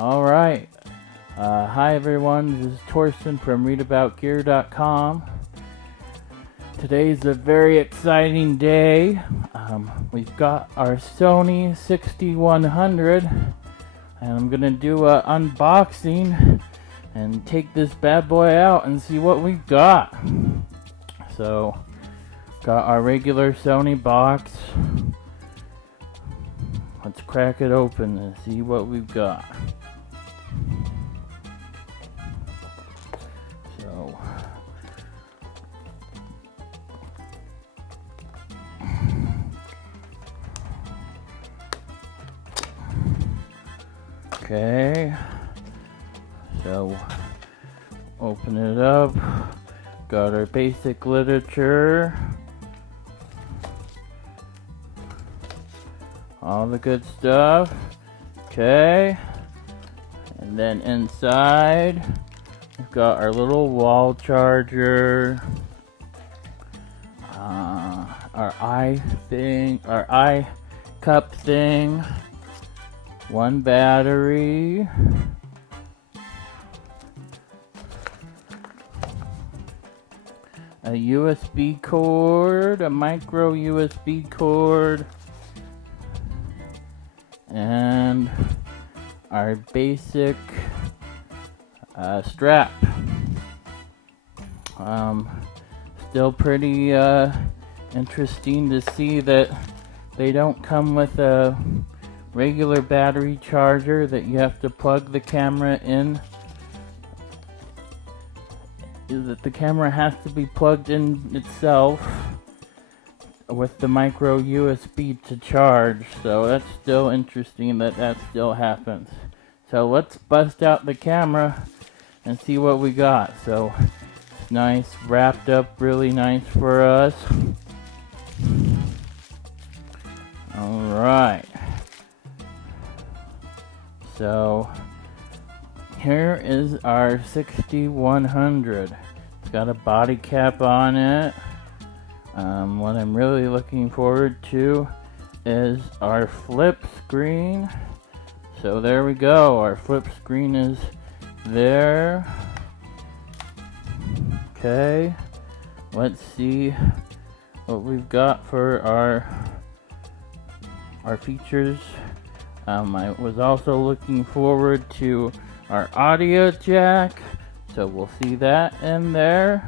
Alright, hi everyone, this is Torsten from readaboutgear.com. Today's a very exciting day. We've got our Sony a6100 and I'm gonna do an unboxing and take this bad boy out and see what we've got. So, got our regular Sony box. Let's crack it open and see what we've got. So, okay, so open it up. Got our basic literature, all the good stuff. Okay, and then inside we've got our little wall charger, our eye cup thing, one battery, a USB cord, a micro USB cord, and our basic strap. Still pretty interesting to see that they don't come with a regular battery charger, that you have to plug the camera in. That the camera has to be plugged in itself with the micro USB to charge. So that's still interesting that still happens. So let's bust out the camera and see what we got. So it's nice, wrapped up really nice for us. Alright, so here is our 6100. It's got a body cap on it. What I'm really looking forward to is our flip screen. So there we go, our flip screen is there. Okay, let's see what we've got for our features. I was also looking forward to our audio jack, so we'll see that in there.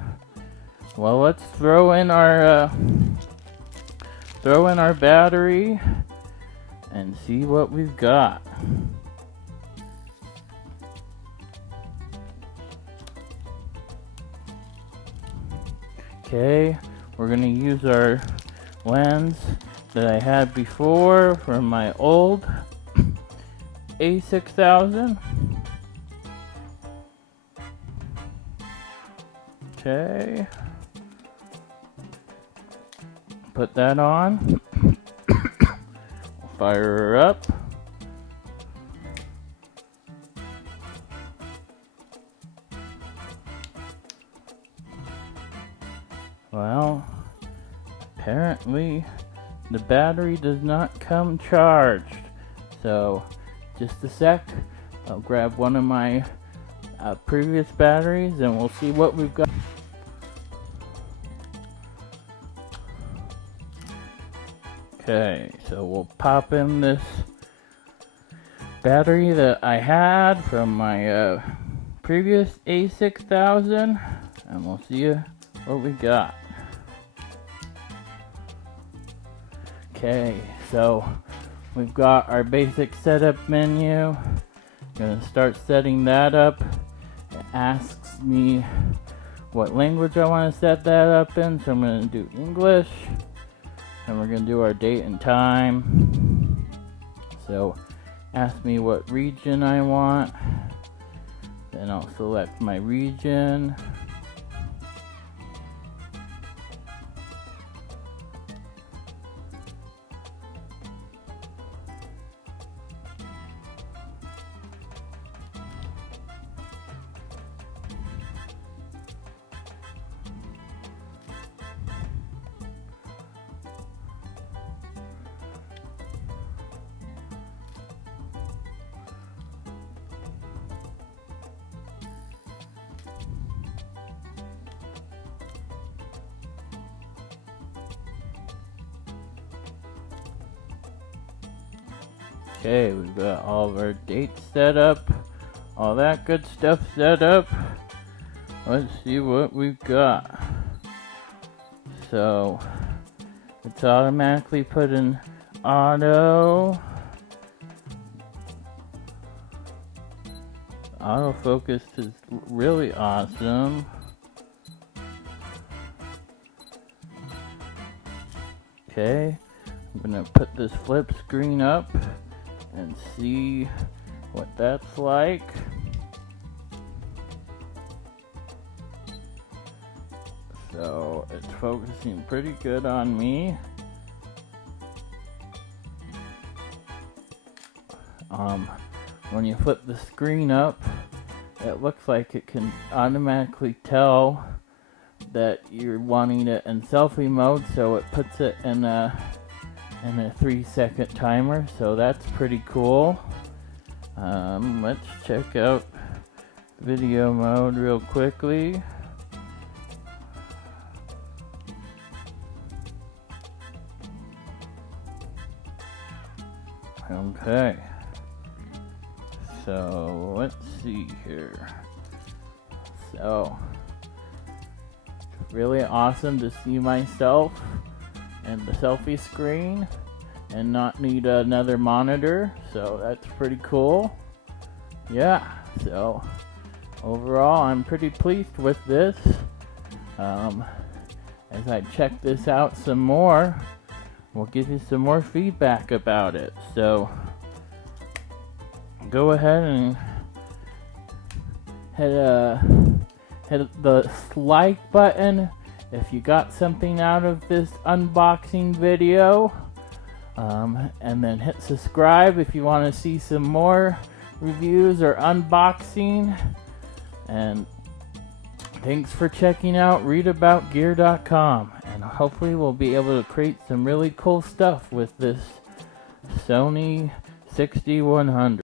Well, let's throw in our battery and see what we've got. Okay, we're gonna use our lens that I had before from my old a6000. Okay, put that on. Fire her up. Well, apparently the battery does not come charged. So just a sec, I'll grab one of my previous batteries and we'll see what we've got. Okay, so we'll pop in this battery that I had from my previous a6000 and we'll see what we got. Okay, so we've got our basic setup menu. Gonna start setting that up. It asks me what language I want to set that up in, so I'm gonna do English. And we're gonna do our date and time. So ask me what region I want. Then I'll select my region. Okay, we've got all of our dates set up, all that good stuff set up. Let's see what we've got. So, it's automatically put in auto. Autofocus is really awesome. Okay, I'm gonna put this flip screen up and see what that's like. So it's focusing pretty good on me. When you flip the screen up, it looks like it can automatically tell that you're wanting it in selfie mode, so it puts it in a 3-second timer, so that's pretty cool. Let's check out video mode real quickly. Okay, so let's see here. So really awesome to see myself in the selfie screen and not need another monitor, so that's pretty cool. Yeah, so overall I'm pretty pleased with this. As I check this out some more, we'll give you some more feedback about it. So go ahead and hit the like button if you got something out of this unboxing video, and then hit subscribe if you want to see some more reviews or unboxing. And thanks for checking out readaboutgear.com, and hopefully we'll be able to create some really cool stuff with this Sony 6100.